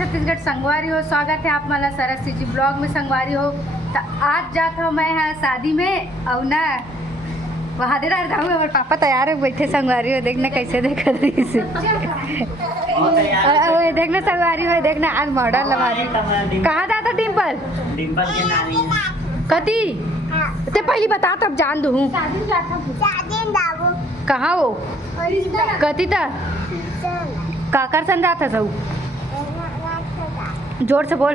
छत्तीसगढ़ संगवारी हो, स्वागत है आप मला सरस्वती जी ब्लॉग में संगवारी हो। तो आज जात हो मैं यहाँ शादी में और ना वहाँ दे रहा हूँ। हमारे पापा तैयार है बैठे संगवारी हो, देखना कैसे देख रही से देखना संगवारी हो, देखना आज मॉडल लवारी। कहाँ जाता डिम्पल? डिम्पल के नानी कती ते पहली बता तब जान दूँ कहाँ हो कती था काकर सन जाता सब जोर से बोल।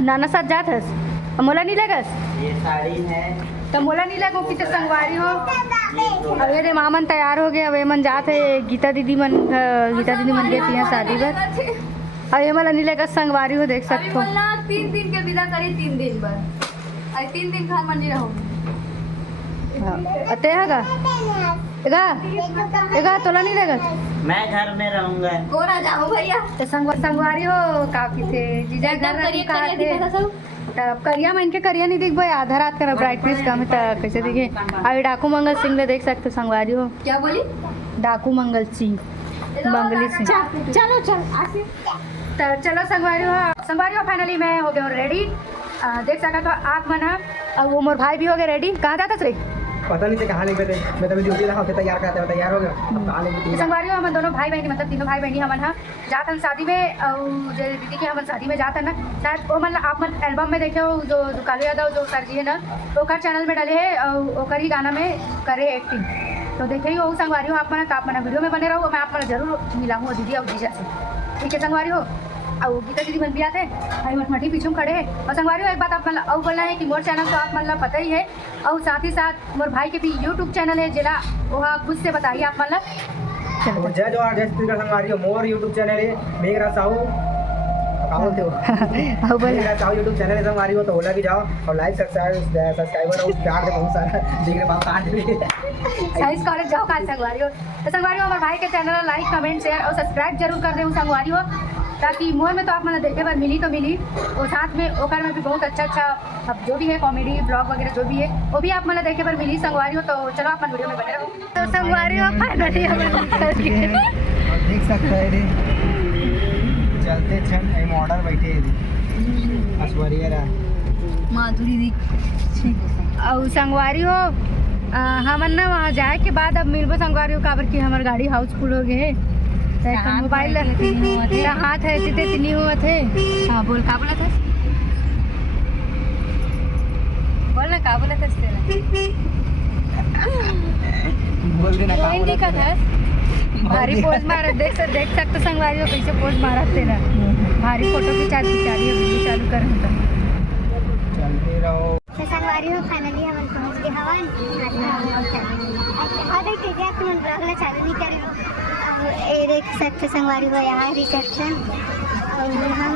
नाना साथ जात हस मोला नहीं लगस ये साड़ी है तो मोला नहीं लगो कि संगवारी हो। अब ये मामन तैयार हो गए, अब ये मन जात है गीता दीदी मन गई थी यहाँ शादी पर। अब ये मला नहीं लगस संगवारी हो, देख सकते हो 3 दिन के विदा करी 3 दिन पर 3 दिन घर मंडी रहो। अते हैगा एगा तोला नहीं लगस मैं घर में रहूंगा। कौन आ जाओ भैया तो संगवारी हो काफी थे जीजा घर तब करिया मन के करिया नहीं दिख भाई आधा रात कर ब्राइटनेस कम है तो कैसे दिखे। अभी डाकू मंगल सिंह ले देख सकते संगवारी हो। क्या बोली? डाकू मंगल सिंह बंगली सिंह। चलो चल तो चलो संगवारी हो फाइनली मैं हो गया रेडी। देख सका तो आप मना और वो मोर भाई भी हो गए रेडी। कहाँ जाता रे पता नहीं कहाँ लेके थे, मैं तभी ड्यूटी रहा तैयार करते हुए तैयार हो गया। अब कहाँ लेके संगवारी हो हम दोनों भाई बहनी मतलब तीनों भाई बहनी हमन जात हम शादी में और दीदी के हम शादी में जाता ना शायद वो मतलब आप मन एल्बम में देखे हो जो कालू यादव जो सर जी है ना तो ओकर चैनल में डाले है और ओकर ही गाना में करे एक्टिंग तो देखे ही हो। संगवारी हो आप मन वीडियो में बने रहो, मैं आप मन जरूर मिलाऊँ दीदी और जीजा से। ठीक है संगवारी हो और गीता दीदी बन भी आते हैं मठी पीछे खड़े हैं। और संगवारी हो एक बात आप मतलब और बोलना है कि मोर चैनल तो आप मतलब पता ही है और साथ ही साथ मोर भाई के भी यूट्यूब चैनल है जिला वो खुद से बताइए आप मतलब। जय जवाहर जय छत्तीसगढ़ संगवारी हो। मोर यूट्यूब चैनल है मेघराज साहू कहाँ बोलते हो मेघराज साहू यूट्यूब चैनल है संगवारी हो तो ओला भी जाओ और लाइक सब्सक्राइबर और प्यार दे बहुत सारा देखने पाओ साइंस कॉलेज जाओ कहाँ संगवारी हो। तो संगवारी हो हमारे भाई के चैनल लाइक कमेंट शेयर और सब्सक्राइब जरूर कर दे संगवारी हो ताकि मोर में तो आप मतलब देखे बार मिली तो मिली और साथ में ओकर में भी बहुत अच्छा अब जो भी है कॉमेडी ब्लॉग वगैरह जो भी है वो भी आप मतलब देखे बार मिली संगवारी हो। तो चलो आप वीडियो में बने रहो। तो संगवारी हो फाइनली देख सकते हैं रे चलते छन मॉडल बैठे ऐश्वर्या माधुरी दी और संगवारी हो हमन ना वहाँ जाए के बाद अब मिलबो संगवारी हो काबर की हमार गाड़ी हाउसफुल हो गए मोबाइल हाथ है इतनी हुआ थे। हाँ बोल का बोला था बोल ना का बोला था बोल देना का था भारी पोज मारा देख सकते संगवारी हो कैसे पोज मारा तेरा भारी फोटो खिंचारी वीडियो चालू कर चलते रहो। संगवारी हो फाइनली हम पहुंच गए हवन और एक जगह तुम ब्लॉग चालू नहीं कर ये देख सकते संगवारी हो यहाँ रिसेप्शन और हम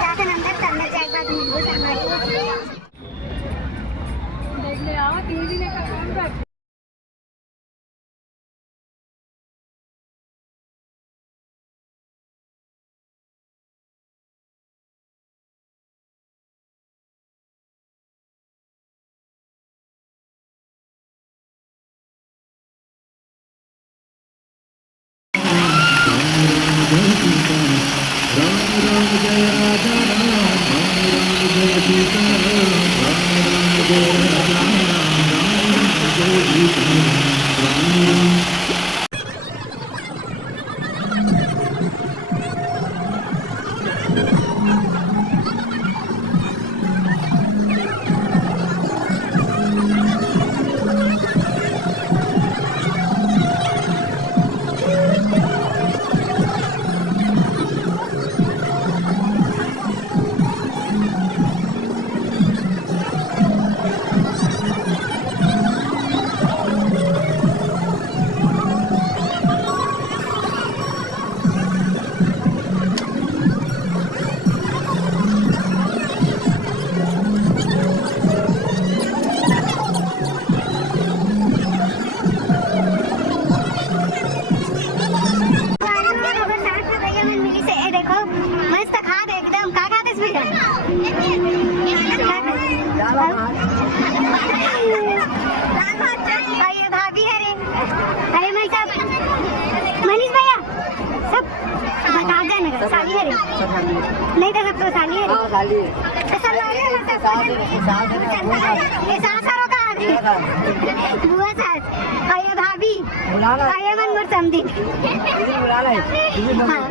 जाकर अंदर करने जाए बाद मिलबो संगवारी हो देखने आओ दीदी ने का काम कर नहीं तो सब तो साली है। हाँ साली तो संगवारी हो ये सासरों का आ गई बुआ सास और ये भाभी और ये मनमुर समधी हाँ।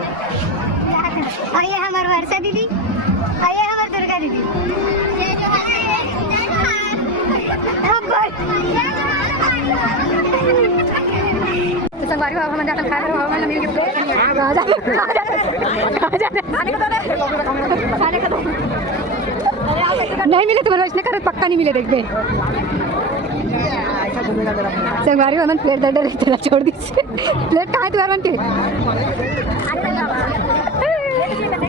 और ये हमार वर्षा दीदी और ये हमार दुर्गा दीदी। तो संगवारी हो हम जाकर खा रहे हो हम मिल के आ जा खाने का नहीं मिले तुम्हारे इसने करे पक्का नहीं मिले देख बे संगवारी हो हम प्लेट दे दे छोड़ दी प्लेट कहाँ है तुम्हारे मन के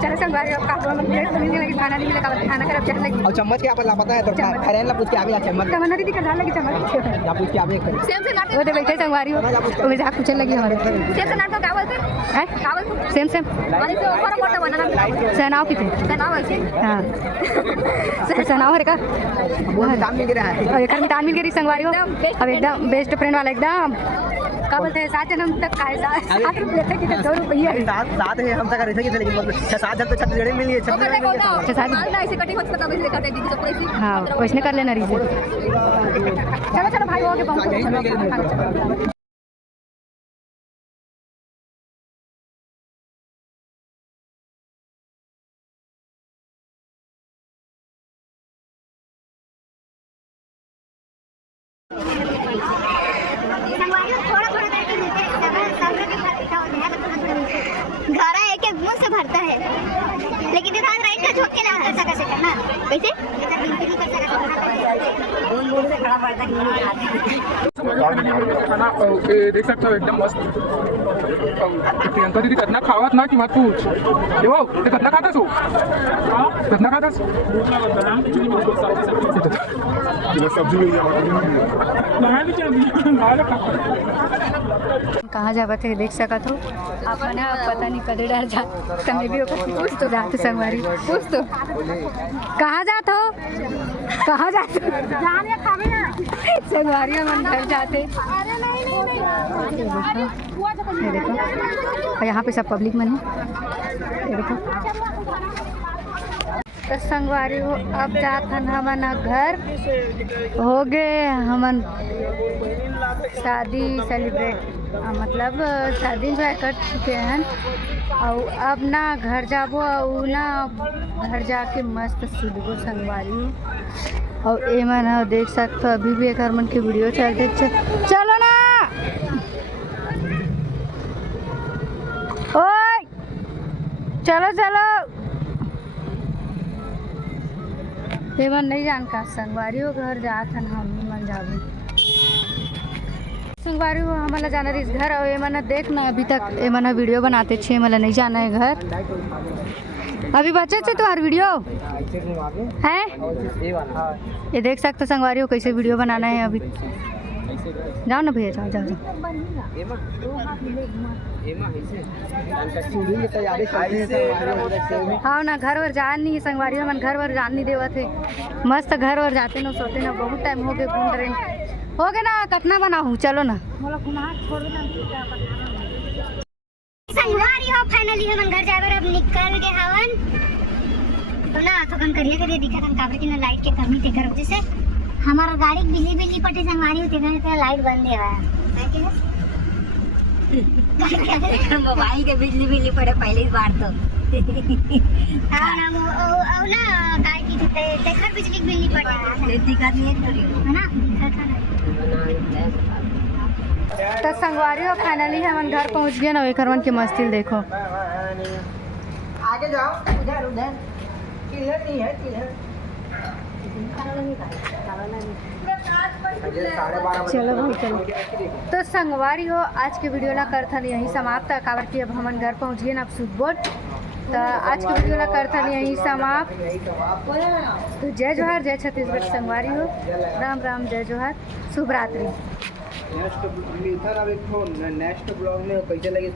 चलो संगवारी हो का प्लेट मिलने लगी खाना नहीं मिला खाना कर चल लगी और चम्मच क्या पता है तो खरेन ला पूछ के आगे चम्मच तमन्ना दीदी का डाल लगी चम्मच या पूछ के आगे सेम से नाटक वो तो बैठे संगवारी हो वो जा पूछने लगी हमारे सेम से नाटक का बोलते हैं कावल सेम सेम वाली से ऊपर मोटा बनाना सनाव की थी सनाव ऐसे हाँ तो सनाव है का वो दाम मिल रहा है और एक मितान मिल गई संगवारी हो अब एकदम बेस्ट फ्रेंड वाला एकदम क्या बोलते हैं 7 जन्म तक खाए 7 रुपये थे कि 2 रुपये साथ है हम तक ऐसे ही लेकिन 6-7 जन तो छत जड़े मिल गए छत जड़े मिल गए अच्छा साथ ऐसे कटिंग होता तब इसलिए काटे दीदी सब ऐसे हाँ वैसने कर लेना रीजन चलो चलो भाई हो गए पहुँचो संगवारी हो थोड़ा थोड़ा करके मिलते हैं सब के घर बैठा होता है थोड़ा थोड़ा मिलते हैं घर एक एक मुंह से भरता है लेकिन इधर राइट का झोंक के ना कर सका से ना वैसे इधर बिल्कुल नहीं कर सका कौन मुंह से खड़ा पड़ता है नहीं खाते खाना देख सकते हो एकदम मस्त प्रियंका दीदी कतना खावत ना की मत पूछ ये वो ते कतना खातास हो कतना खातास सब्जी मिल कहाँ जावा थे देख सका तो आप ना पता नहीं कदे डर जा समय भी पूछ तो जाते संगवारी पूछ तो कहाँ जात हो कहाँ जाते जाने खावे ना संगवारी हम घर जाते ये देखो और यहाँ पे सब पब्लिक मन है ये देखो तो संगवारी हो अब जाथन हमन घर हो गए हमन शादी सेलिब्रेट मतलब शादी इंजॉय कर चुके हैं और अब ना घर जाबो और ना घर जाके मस्त सुधबो संगवारी हो और ए मन देख सकते हो अभी भी एक मन की वीडियो चलते चलो ना ओए चलो चलो एमन नहीं जान का संगवारी हो घर जात हन हम मन जाबे संगवारी हो हमला जाना इस घर और एमन देख ना अभी तक एमन वीडियो बनाते छे मला नहीं जाना है घर अभी बचे थे तुम्हारी वीडियो है ये देख सकते संगवारी हो कैसे वीडियो बनाना है अभी जाओ ना भैया जाओ जाओ हाँ ना घर वर जान नहीं संगवारी हो मन घर वर जान नहीं देवा थे मस्त घर वर जाते ना सोते ना बहुत टाइम हो गए घूम रहे हो गए ना कतना बना हूँ चलो ना संगवारी हो फाइनली हम घर जाए अब निकल गए हवन तो ना तो कन करिए दिक्कत हम काबर की ना लाइट के कमी थे घर वजह से हमारा गाड़ी बिजली भी नहीं पटे संगवारी होते ना लाइट बंद है मोबाइल के बिजली भी नहीं पड़े पहली बार तो हाँ ना वो ना गाय की देखकर बिजली बिल नहीं पटे दिक्कत नहीं है है ना तो संगवारी हो फाइनली हम घर पहुँच गए ना एक मन की मस्ती देखो आगे जाओ उधर उधर किधर नहीं है किधर चलो भाई चलो तो संगवारी हो आज के वीडियो ला करथा यही समाप्त काबर की अब हम घर पहुँच गए ना अब सुबह तो आज के वीडियो ला करथा यही समाप्त तो जय जोहार जय छत्तीसगढ़ संगवारी हो राम राम जय जोहार शुभ रात्रि नेक्स्ट ब्लॉग में कैसे लगी